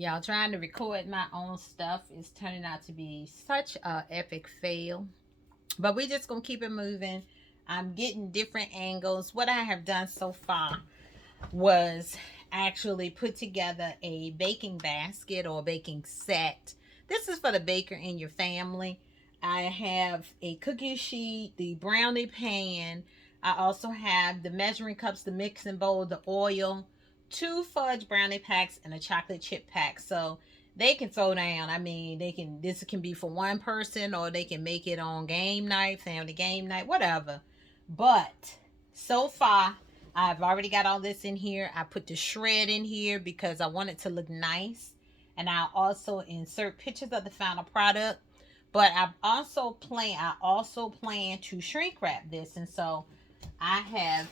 Y'all, trying to record my own stuff is turning out to be such a epic fail. But we just gonna keep it moving. I'm getting different angles. What I have done so far was actually put together a baking basket or baking set. This is for the baker in your family. I have a cookie sheet, the brownie pan. I also have the measuring cups, the mixing bowl, the oil, two fudge brownie packs, and a chocolate chip pack. So they can throw down. I mean, they can. This can be for one person, or they can make it on game night, family game night, whatever. But so far, I've already got all this in here. I put the shred in here because I want it to look nice. And I'll also insert pictures of the final product. But I also plan to shrink wrap this. And so I have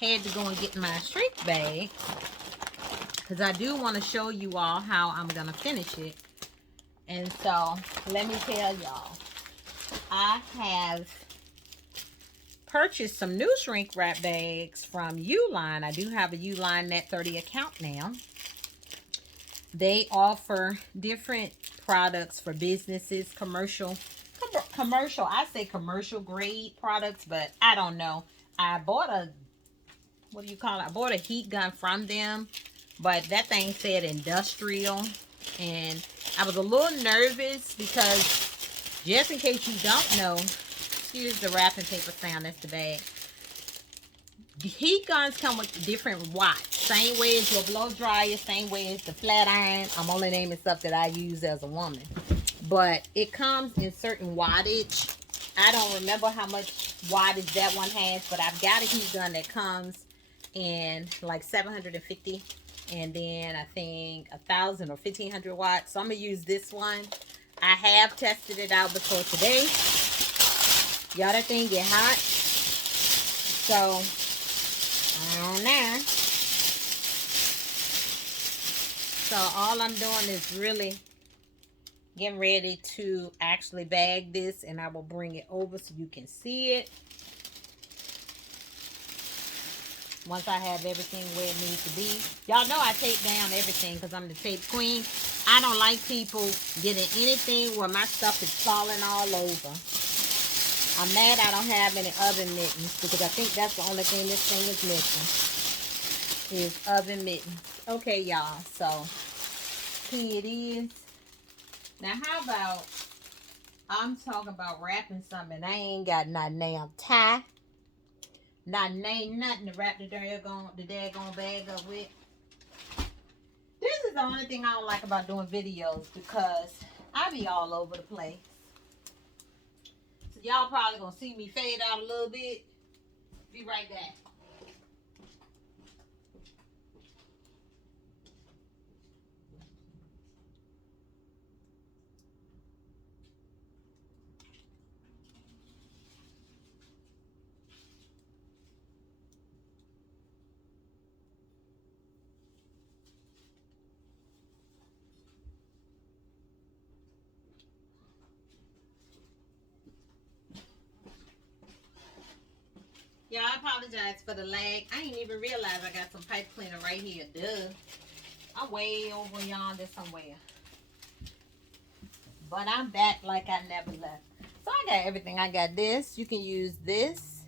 had to go and get my shrink bag because I do want to show you all how I'm going to finish it. And so let me tell y'all, I have purchased some new shrink wrap bags from Uline. I do have a Uline Net 30 account now. They offer different products for businesses, commercial. I say commercial grade products, but I don't know. I bought a, what do you call it? I bought a heat gun from them, but that thing said industrial, and I was a little nervous because just in case you don't know, excuse the wrapping paper sound, that's the bag. The heat guns come with different watts. Same way as your blow dryer, same way as the flat iron. I'm only naming stuff that I use as a woman. But it comes in certain wattage. I don't remember how much wattage that one has, but I've got a heat gun that comes in like 750, and then I think 1,000 or 1,500 watts. So I'm going to use this one. I have tested it out before today. Y'all, that thing get hot. So I don't know. So all I'm doing is really getting ready to actually bag this, and I will bring it over so you can see it. Once I have everything where it needs to be. Y'all know I tape down everything because I'm the tape queen. I don't like people getting anything where my stuff is falling all over. I'm mad I don't have any oven mittens because I think that's the only thing this thing is missing is oven mittens. Okay, y'all. So here it is. Now, how about I'm talking about wrapping something. I ain't got nothing damn tie. Nothing to wrap the daggone bag up with. This is the only thing I don't like about doing videos because I be all over the place. So y'all probably gonna see me fade out a little bit. Be right back. Yeah, I apologize for the lag. I ain't even realize I got some pipe cleaner right here. Duh. I'm way over yonder somewhere. But I'm back like I never left. So I got everything. I got this. You can use this.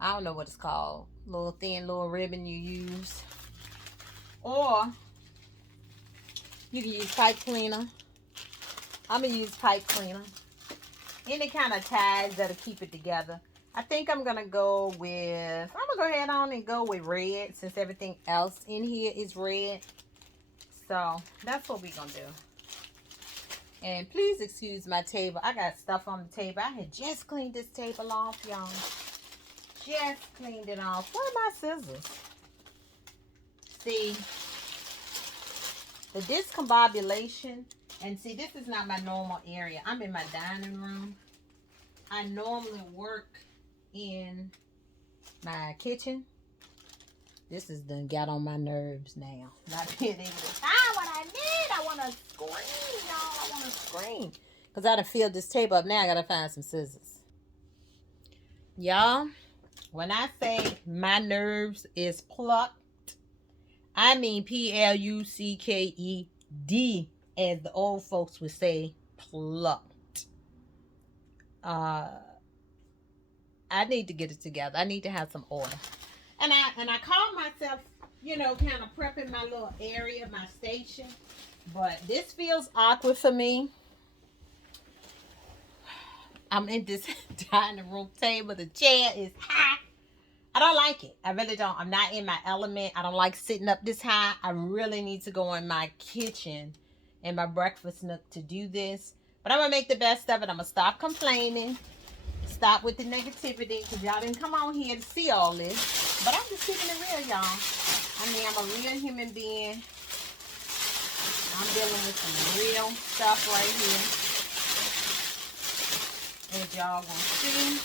I don't know what it's called. Little thin little ribbon you use. Or you can use pipe cleaner. I'm going to use pipe cleaner. Any kind of ties that'll keep it together. I think I'm going to go with, I'm going to go ahead on and go with red since everything else in here is red. So that's what we're going to do. And please excuse my table. I got stuff on the table. I had just cleaned this table off, y'all. Just cleaned it off. Where are my scissors? See, the discombobulation. And see, this is not my normal area. I'm in my dining room. I normally work in my kitchen. This is done got on my nerves now. Not being able to find what I need. I want to scream, y'all. I want to scream. Because I done filled this table up. Now I got to find some scissors. Y'all, when I say my nerves is plucked, I mean Plucked, as the old folks would say, plucked. Uh, I need to get it together. I need to have some order. And I call myself, kind of prepping my little area, my station. But this feels awkward for me. I'm in this dining room table. The chair is high. I don't like it. I really don't. I'm not in my element. I don't like sitting up this high. I really need to go in my kitchen and my breakfast nook to do this. But I'm going to make the best of it. I'm going to stop complaining. Stop with the negativity, because y'all didn't come on here to see all this. But I'm just keeping it real, y'all. I mean, I'm a real human being. I'm dealing with some real stuff right here. As y'all gonna see.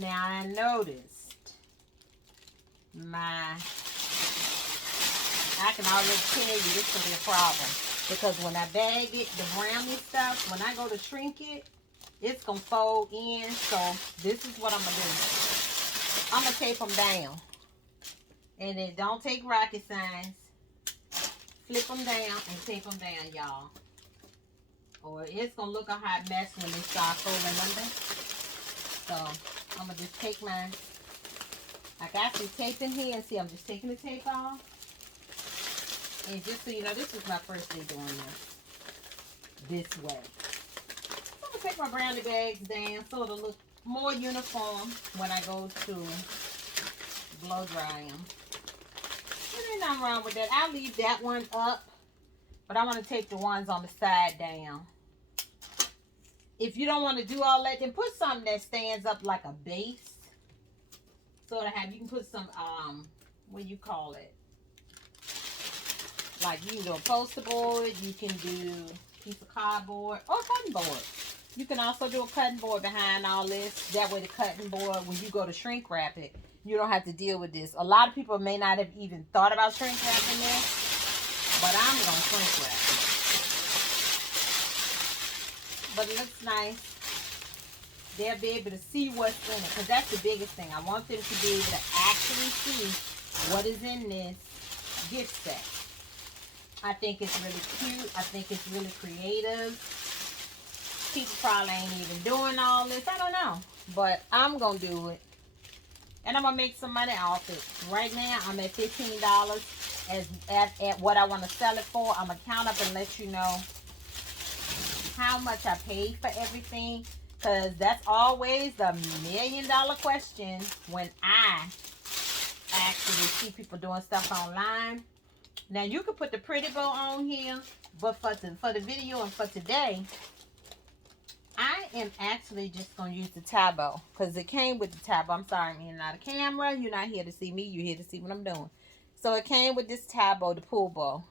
Now I noticed I can already tell you this will be a problem. Because when I bag it, the brownie stuff, when I go to shrink it, it's going to fold in. So this is what I'm going to do. I'm going to tape them down. And then don't take rocket science. Flip them down and tape them down, y'all. Or it's going to look a hot mess when they start folding under. So I'm going to just take mine. I got some tape in here. And see, I'm just taking the tape off. And just so you know, this is my first day doing this way. Take my brownie bags down so it'll look more uniform when I go to blow dry them. There's nothing wrong with that. I'll leave that one up, but I want to take the ones on the side down. If you don't want to do all that, then put something that stands up like a base. So to have, you can put some, what do you call it? Like you can do a poster board, you can do a piece of cardboard or cutting board. You can also do a cutting board behind all this. That way the cutting board, when you go to shrink wrap it, you don't have to deal with this. A lot of people may not have even thought about shrink wrapping this, but I'm going to shrink wrap it. But it looks nice. They'll be able to see what's in it, because that's the biggest thing. I want them to be able to actually see what is in this gift set. I think it's really cute. I think it's really creative. People probably ain't even doing all this. I don't know. But I'm going to do it. And I'm going to make some money off it. Right now, I'm at $15 at what I want to sell it for. I'm going to count up and let you know how much I paid for everything. Because that's always the million-dollar question when I actually see people doing stuff online. Now, you can put the pretty bow on here. But for the video and for today, I am actually just going to use the tie bow because it came with the tie bow. I'm sorry, I'm in and out of camera. You're not here to see me. You're here to see what I'm doing. So it came with this tie bow, the pull bow.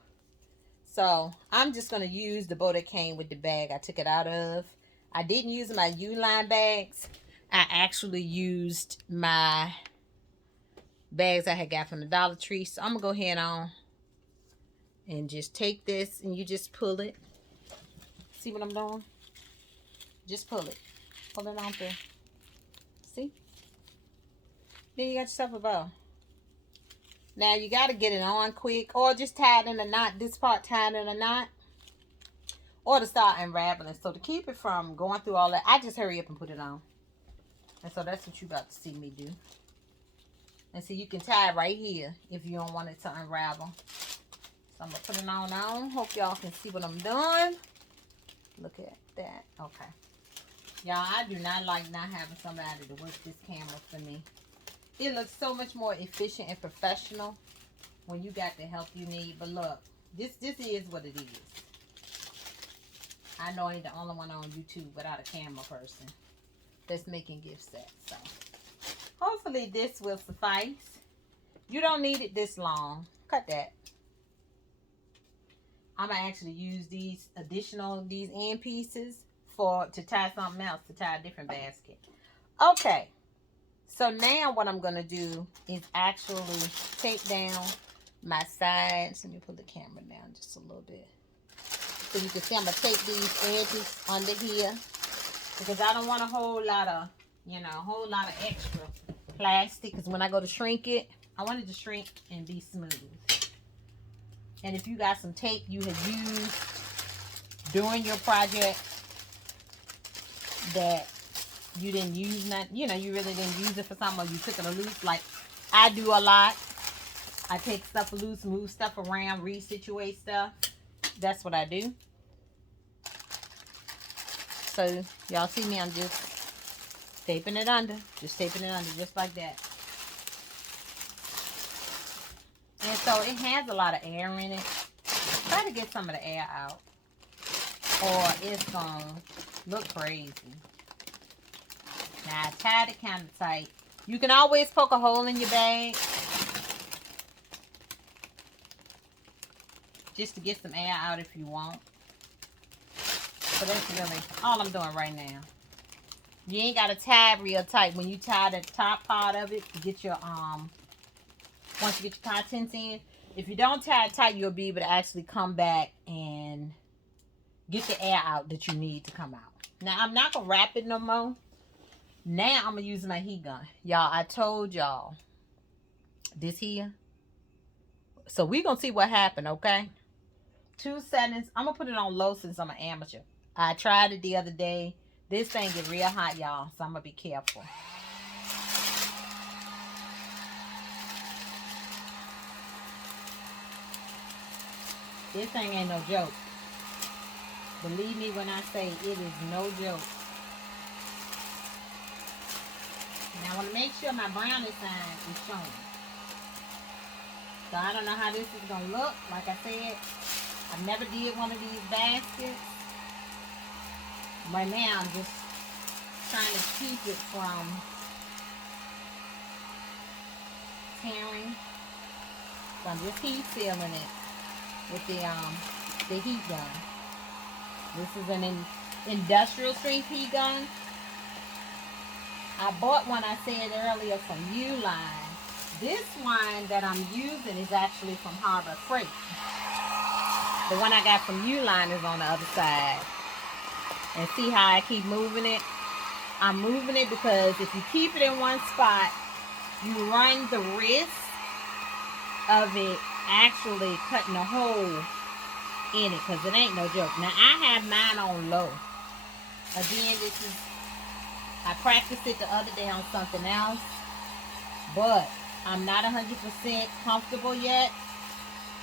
So I'm just going to use the bow that came with the bag I took it out of. I didn't use my Uline bags. I actually used my bags I had got from the Dollar Tree. So I'm going to go ahead on and just take this and you just pull it. See what I'm doing? Just pull it. Pull it on through. See? Then you got yourself a bow. Now you got to get it on quick. Or just tie it in a knot. This part tied in a knot. Or to start unraveling. So to keep it from going through all that, I just hurry up and put it on. And so that's what you about to see me do. And so you can tie it right here if you don't want it to unravel. So I'm going to put it on. Hope y'all can see what I'm doing. Look at that. Okay. Y'all, I do not like not having somebody to work this camera for me. It looks so much more efficient and professional when you got the help you need. But look, this is what it is. I know I ain't the only one on YouTube without a camera person that's making gift sets. So hopefully this will suffice. You don't need it this long. Cut that. I'm going to actually use these end pieces to tie something else, to tie a different basket. Okay. So now what I'm going to do is actually tape down my sides. Let me put the camera down just a little bit. So you can see I'm going to tape these edges under here. Because I don't want a whole lot of extra plastic. Because when I go to shrink it, I want it to shrink and be smooth. And if you got some tape you had used during your project that you didn't use, you really didn't use it for something, or you took it loose, like I do a lot. I take stuff loose, move stuff around, resituate stuff. That's what I do. So y'all see me, I'm just taping it under. Just taping it under, just like that. And so it has a lot of air in it. Try to get some of the air out, or it's gonna look crazy. Now I tied it kind of tight. You can always poke a hole in your bag just to get some air out if you want. But that's really all I'm doing right now. You ain't got to tie it real tight. When you tie the top part of it to get your once you get your contents in, if you don't tie it tight, you'll be able to actually come back and get the air out that you need to come out. Now I'm not gonna wrap it no more. Now I'm gonna use my heat gun. Y'all, I told y'all this here. So we're gonna see what happened, okay? 2 settings. I'm gonna put it on low since I'm an amateur. I tried it the other day. This thing get real hot, y'all, so I'm gonna be careful. This thing ain't no joke. Believe me when I say it is no joke. Now I want to make sure my brownie side is showing. So I don't know how this is gonna look. Like I said, I never did one of these baskets. Right now I'm just trying to keep it from tearing. So I'm just heat sealing it with the heat gun. This is an industrial strength heat gun. I bought one, I said earlier, from Uline. This one that I'm using is actually from Harbor Freight. The one I got from Uline is on the other side. And see how I keep moving it? I'm moving it because if you keep it in one spot, you run the risk of it actually cutting a hole in it, because it ain't no joke. Now I have mine on low. Again, I practiced it the other day on something else, but I'm not 100% comfortable yet.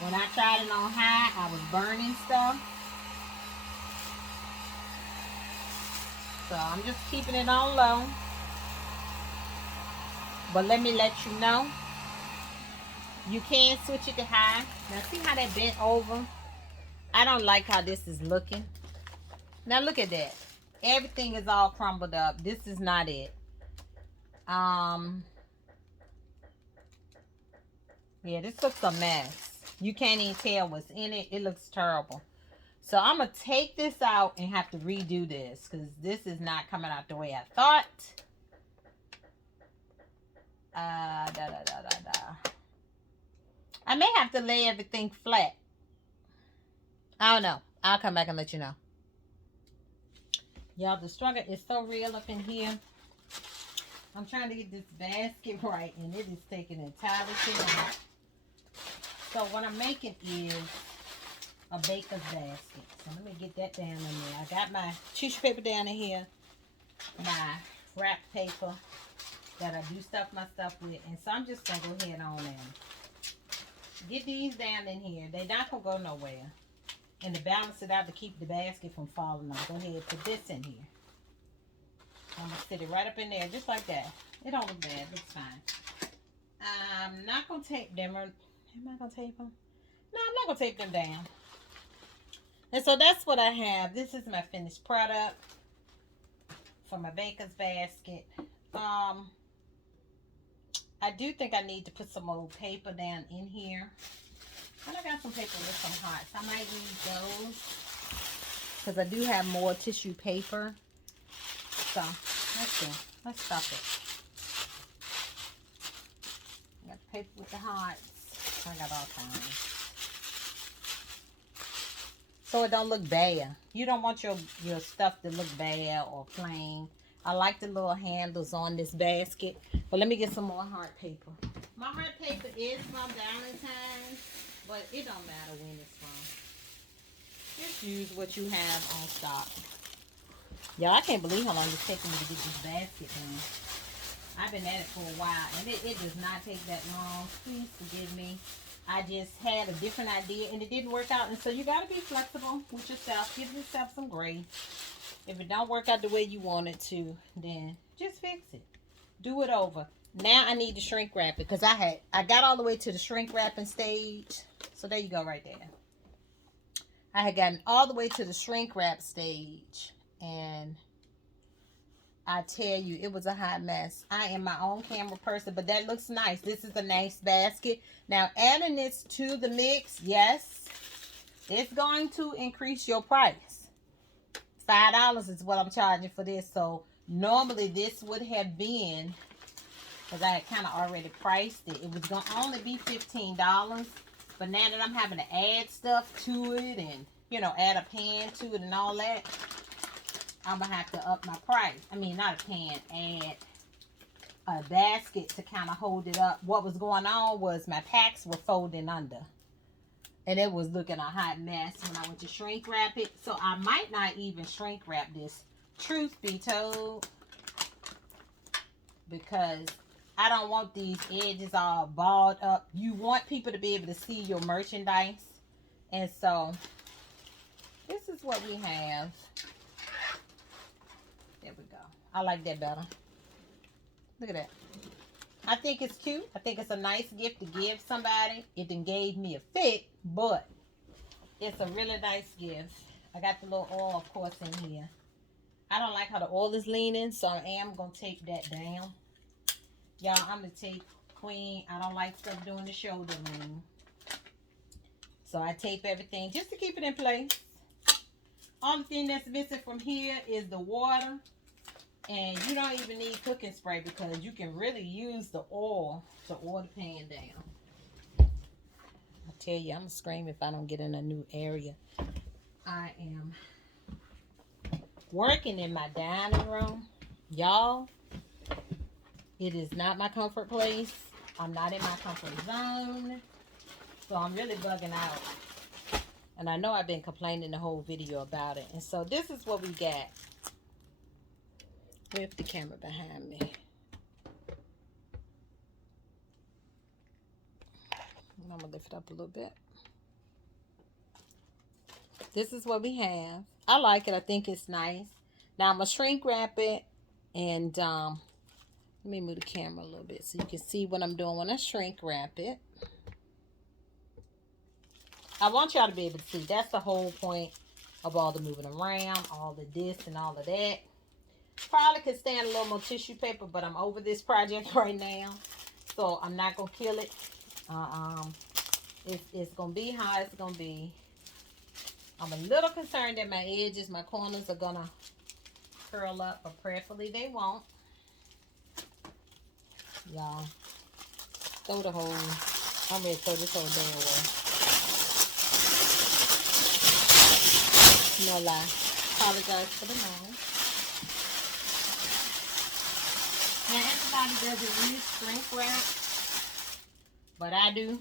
When I tried it on high, I was burning stuff. So I'm just keeping it on low. But let me let you know, you can switch it to high. Now see how that bent over? I don't like how this is looking. Now look at that. Everything is all crumbled up. This is not it. Yeah, this looks a mess. You can't even tell what's in it. It looks terrible. So I'm going to take this out and have to redo this, because this is not coming out the way I thought. I may have to lay everything flat. I don't know. I'll come back and let you know. Y'all, the struggle is so real up in here. I'm trying to get this basket right, and it is taking entirely too long. So what I'm making is a baker's basket. So let me get that down in there. I got my tissue paper down in here, my wrap paper that I do stuff my stuff with, and so I'm just gonna go ahead on and get these down in here. They're not gonna go nowhere. And to balance it out, to keep the basket from falling off, go ahead and put this in here. I'm gonna sit it right up in there, just like that. It don't look bad, it's fine. I'm not gonna tape them. Am I gonna tape them? No, I'm not gonna tape them down. And so that's what I have. This is my finished product for my baker's basket. I do think I need to put some old paper down in here. And I got some paper with some hearts. I might use those, because I do have more tissue paper. So let's see. Let's stop it. I got the paper with the hearts. I got all kinds. So it don't look bad. You don't want your stuff to look bad or plain. I like the little handles on this basket. But let me get some more heart paper. My heart paper is from Valentine's, but it don't matter when it's from. Just use what you have on stock. Y'all, I can't believe how long it's taking me to get this basket done. I've been at it for a while, and it does not take that long. Please forgive me. I just had a different idea, and it didn't work out. And so you got to be flexible with yourself. Give yourself some grace. If it don't work out the way you want it to, then just fix it. Do it over. Now I need to shrink wrap it because I got all the way to the shrink wrapping stage. So there you go right there. I had gotten all the way to the shrink wrap stage, and I tell you, it was a hot mess. I am my own camera person, but that looks nice. This is a nice basket. Now, adding this to the mix, yes, it's going to increase your price. $5 is what I'm charging for this. So, normally this would have been, because I had kind of already priced it, it was going to only be $15. But now that I'm having to add stuff to it and, you know, add a pan to it and all that, I'm going to have to up my price. I mean, not a pan, add a basket to kind of hold it up. What was going on was my packs were folding under. And it was looking a hot mess when I went to shrink wrap it. So I might not even shrink wrap this, truth be told. Because I don't want these edges all balled up. You want people to be able to see your merchandise. And so, this is what we have. There we go. I like that better. Look at that. I think it's cute. I think it's a nice gift to give somebody. It done gave me a fit, but it's a really nice gift. I got the little oil, of course, in here. I don't like how the oil is leaning, so I am going to tape that down. Y'all, I'm going to take Queen. I don't like stuff doing the shoulder lean. So I tape everything just to keep it in place. Only thing that's missing from here is the water. And you don't even need cooking spray because you can really use the oil to oil the pan down. I tell you, I'm going to scream if I don't get in a new area. I am working in my dining room. Y'all, it is not my comfort place. I'm not in my comfort zone. So I'm really bugging out. And I know I've been complaining the whole video about it. And so this is what we got. With the camera behind me. I'm going to lift it up a little bit. This is what we have. I like it. I think it's nice. Now I'm going to shrink wrap it. And let me move the camera a little bit so you can see what I'm doing when I shrink wrap it. I want y'all to be able to see. That's the whole point of all the moving around, all the this and all of that. Probably could stand a little more tissue paper, but I'm over this project right now, so I'm not gonna kill it. It's gonna be how it's gonna be. I'm a little concerned that my edges, my corners are gonna curl up, but prayerfully they won't. Y'all, throw the whole. I'm ready to throw this whole thing away. No lie. Apologize for the noise. Now, everybody doesn't use shrink wrap, but I do.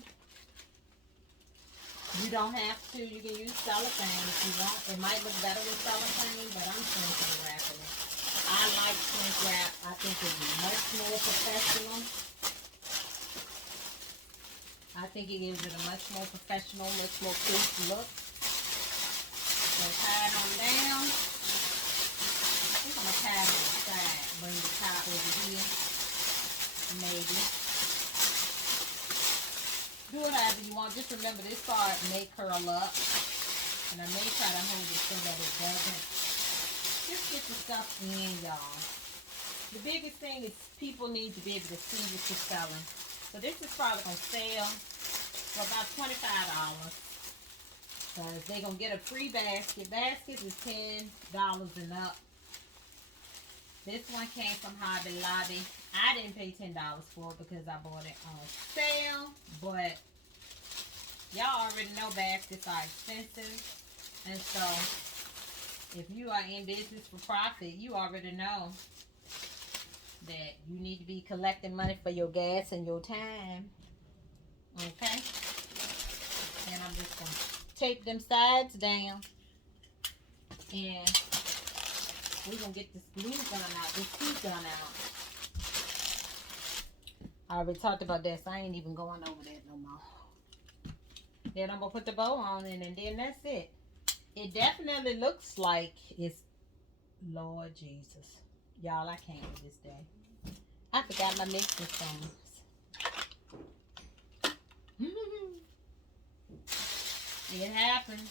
You don't have to. You can use cellophane if you want. It might look better with cellophane, but I'm shrinking wrapping it. I like shrink wrap. I think it's much more professional. I think it gives it a much more professional, much more crisp look. So tie it on down. I think I'm going to tie it on the side. Bring the top over here. Maybe. Do whatever you want. Just remember this part may curl up. And I may try to hold it so that it doesn't. Just get the stuff in, y'all. The biggest thing is people need to be able to see what you're selling. So this is probably going to sell for about $25. Because they're going to get a free basket. Baskets is $10 and up. This one came from Hobby Lobby. I didn't pay $10 for it because I bought it on sale. But y'all already know baskets are expensive. And so, if you are in business for profit, you already know that you need to be collecting money for your gas and your time. Okay? And I'm just going to tape them sides down. And we're going to get this glue gun out, this heat gun out. I already talked about that, so I ain't even going over that no more. Then I'm going to put the bow on it, and then that's it. It definitely looks like it's, Lord Jesus. Y'all, I can't do this day. I forgot my mixing spoons. It happened.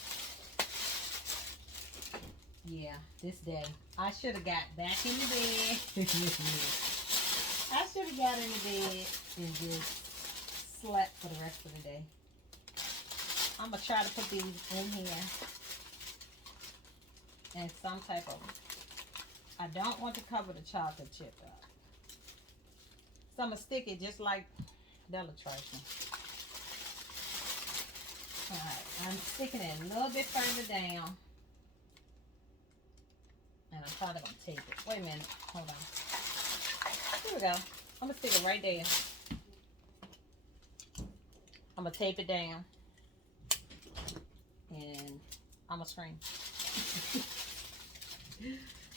Yeah, this day. I should have got back in the bed. I should have got in the bed and just slept for the rest of the day. I'm going to try to put these in here. And some type of... I don't want to cover the chocolate chip up. So I'm going to stick it just like Dellatrace. Alright, I'm sticking it a little bit further down. And I'm probably going to tape it. Wait a minute. Hold on. Here we go. I'm going to stick it right there. I'm going to tape it down. And I'm going to scream.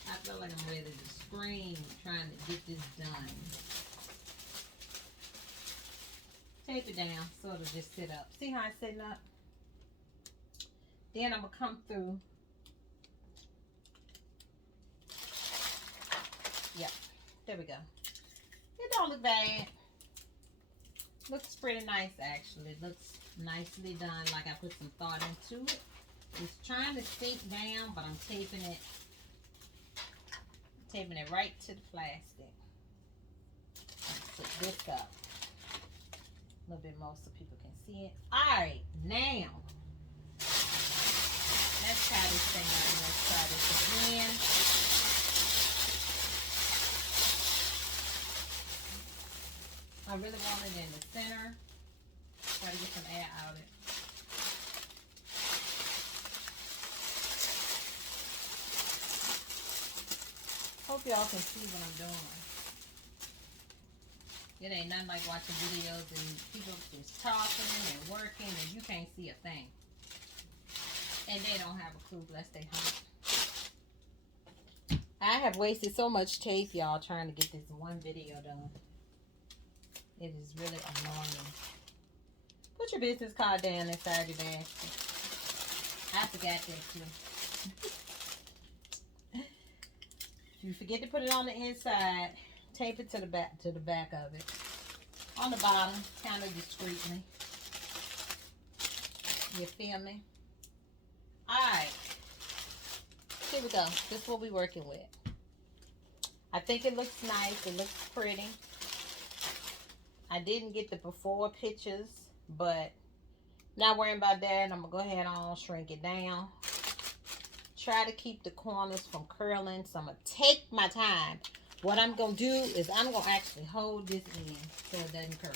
I feel like I'm ready to scream trying to get this done. Tape it down so it'll just sit up. See how it's sitting up? Then I'm going to come through. Yep. There we go. It don't look bad. Looks pretty nice, actually. It looks nicely done, like I put some thought into it. It's trying to sink down, but I'm taping it right to the plastic. Let's put this up a little bit more so people can see it. Alright, now let's try this thing out. Let's try this again. I really want it in the center. Try to get some air out of it. Hope y'all can see what I'm doing. It ain't nothing like watching videos and people just talking and working and you can't see a thing. And they don't have a clue unless they home. I have wasted so much tape, y'all, trying to get this one video done. It is really annoying. Put your business card down inside your basket. I forgot that too. If you forget to put it on the inside, tape it to the back of it. On the bottom, kind of discreetly. You feel me? Alright. Here we go. This is what we're working with. I think it looks nice. It looks pretty. I didn't get the before pictures, but not worrying about that. I'm going to go ahead and shrink it down. Try to keep the corners from curling, so I'm going to take my time. What I'm going to do is I'm going to actually hold this in so it doesn't curl.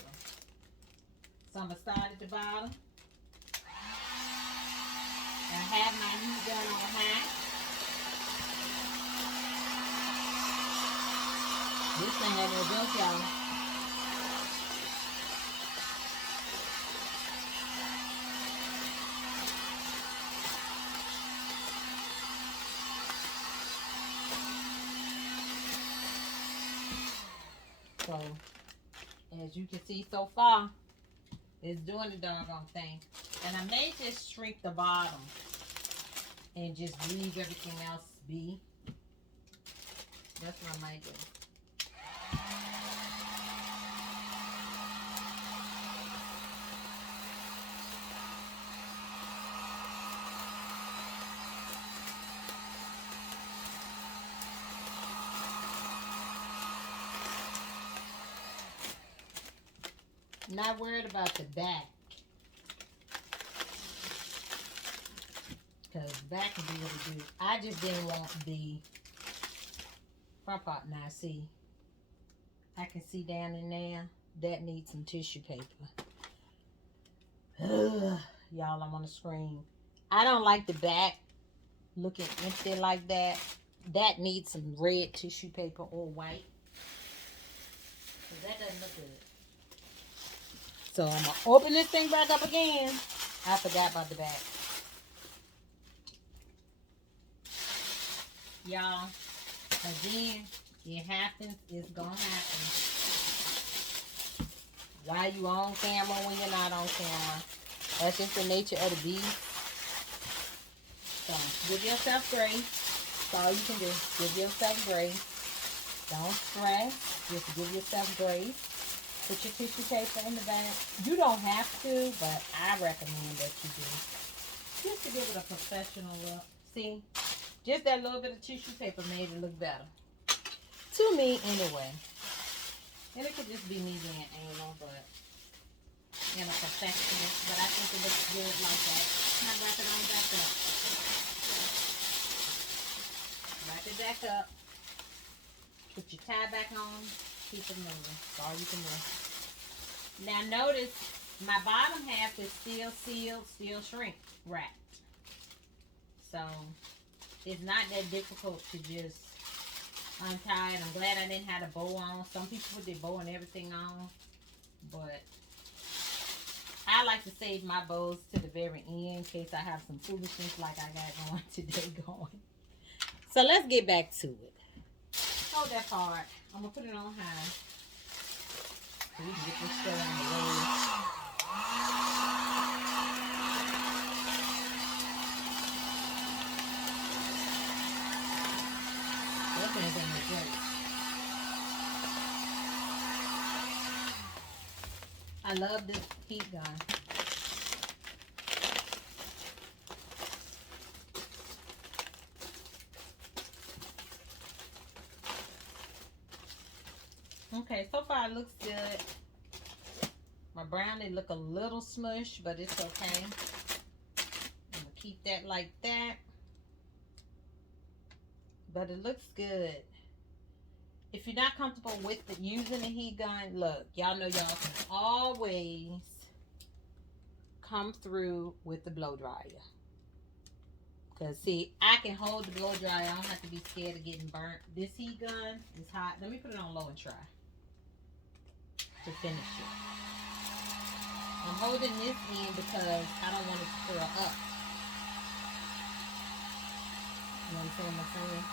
So I'm going to start at the bottom. I have my heat gun on high. This thing ain't no joke, y'all. So, as you can see so far, it's doing the doggone thing. And I may just shrink the bottom and just leave everything else be. That's what I might do. Not worried about the back. Because back can be really good. I just didn't want the front part. Now, see, I can see down in there. That needs some tissue paper. Y'all, I'm on the screen. I don't like the back looking empty like that. That needs some red tissue paper or white. That doesn't look good. So I'm gonna open this thing back up again. I forgot about the back. Y'all, again, it happens, it's gonna happen. Why you on camera when you're not on camera? That's just the nature of the beast. So give yourself grace. That's all you can do. Give yourself grace. Don't stress. Just give yourself grace. Put your tissue paper in the bag. You don't have to, but I recommend that you do. Just to give it a professional look. See? Just that little bit of tissue paper made it look better. To me, anyway. And it could just be me being anal, but a perfectionist. But I think it looks good like that. Now wrap it on back up. Wrap it back up. Put your tie back on. Keep it moving. That's all you can do. Now notice my bottom half is still sealed, still shrink wrapped. So it's not that difficult to just untie it. I'm glad I didn't have the bow on. Some people put their bow and everything on. But I like to save my bows to the very end in case I have some foolishness like I got going today going. So let's get back to it. Hold that part. I'm going to put it on high. So we can get this show on the road. That thing's in the great. I love this heat gun. Okay, so far it looks good. My brownie look a little smush, but it's okay. I'm gonna keep that like that. But it looks good. If you're not comfortable with using the heat gun, look, y'all know y'all can always come through with the blow dryer. Because, see, I can hold the blow dryer. I don't have to be scared of getting burnt. This heat gun is hot. Let me put it on low and try to finish it. I'm holding this in because I don't want it to curl up. You know what I'm saying?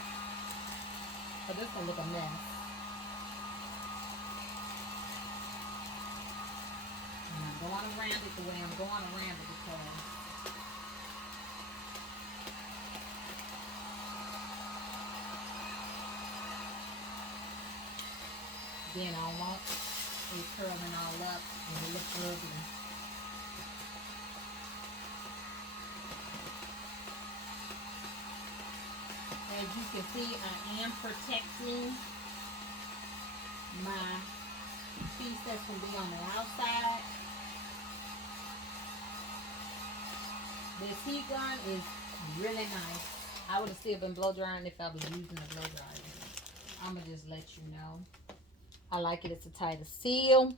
But this one look a mess. And I'm going around it the way I'm going around it because then I don't want it curling all up and it looks ugly. As you can see, I am protecting my piece that's going to be on the outside. This heat gun is really nice. I would have still been blow drying if I was using a blow dryer. I'm going to just let you know. I like it. It's a tighter seal.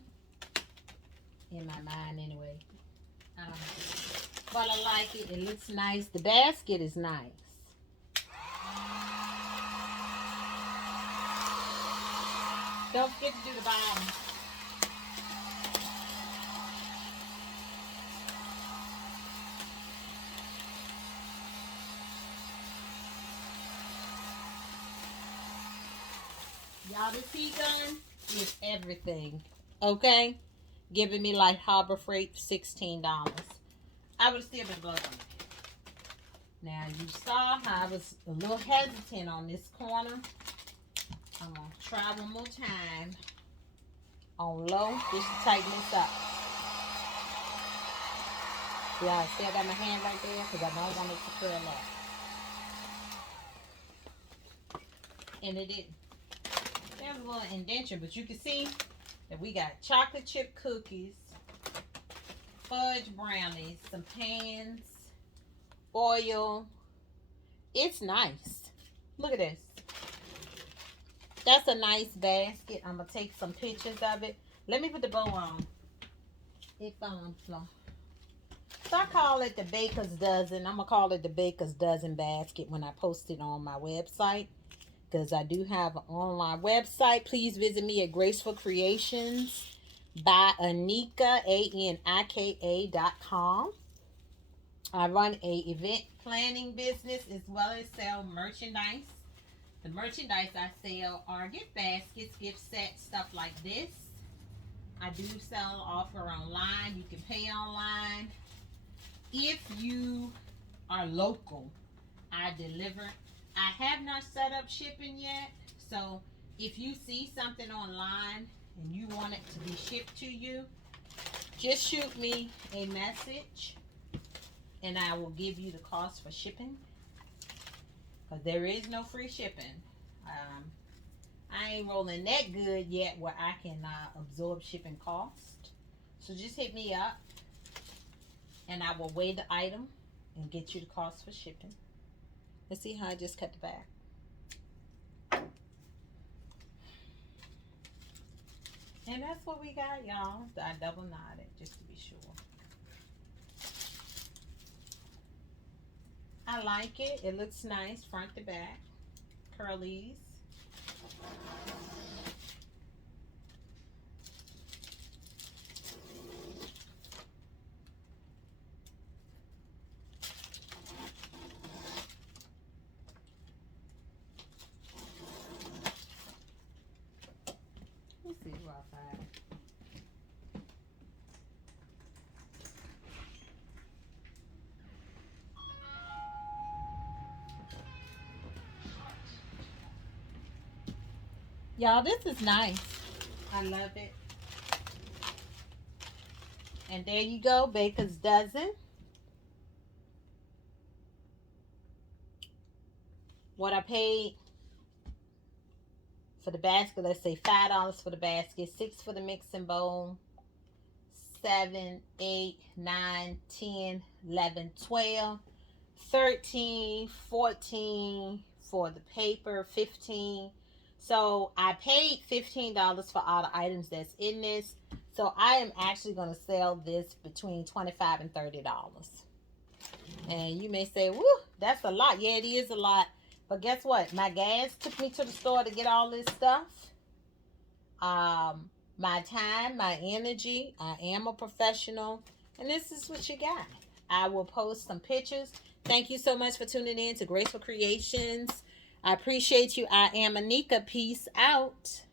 In my mind anyway. I don't know. But I like it. It looks nice. The basket is nice. Don't forget to do the bottom. Y'all, this heat gun is everything. Okay? Giving me like Harbor Freight for $16. I would have still been blowing it. Now, you saw how I was a little hesitant on this corner. I'm going to try one more time on low just to tighten this up. See how I still got my hand right there because I don't want it to curl up. And it didn't. There's a little indentation, but you can see that we got chocolate chip cookies, fudge brownies, some pans, oil. It's nice. Look at this. That's a nice basket. I'm going to take some pictures of it. Let me put the bow on. It flow. So I call it the Baker's Dozen. I'm going to call it the Baker's Dozen basket when I post it on my website. because I do have an online website. Please visit me at Graceful Creations by Anika, ANIKA.com. I run a event planning business as well as sell merchandise. The merchandise I sell are gift baskets, gift sets, stuff like this. I do sell offer online. You can pay online. If you are local, I deliver. I have not set up shipping yet, so if you see something online and you want it to be shipped to you, just shoot me a message and I will give you the cost for shipping, because there is no free shipping. I ain't rolling that good yet where I can absorb shipping cost. So just hit me up and I will weigh the item and get you the cost for shipping. Let's see how I just cut the back. And that's what we got, y'all. I double knotted just to be sure. I like it. It looks nice front to back. Curlies. Let's see what I find. Y'all, this is nice. I love it. And there you go, Baker's Dozen. What I paid for the basket, let's say $5 for the basket, $6 for the mixing bowl, 7, 8, 9, 10, 11, 12, 13, 14 for the paper, 15. So I paid $15 for all the items that's in this. So I am actually going to sell this between $25 and $30. And you may say, woo, that's a lot. Yeah, it is a lot. But guess what? My gas took me to the store to get all this stuff. My time, my energy. I am a professional. And this is what you got. I will post some pictures. Thank you so much for tuning in to Graceful Creations. I appreciate you. I am Anika. Peace out.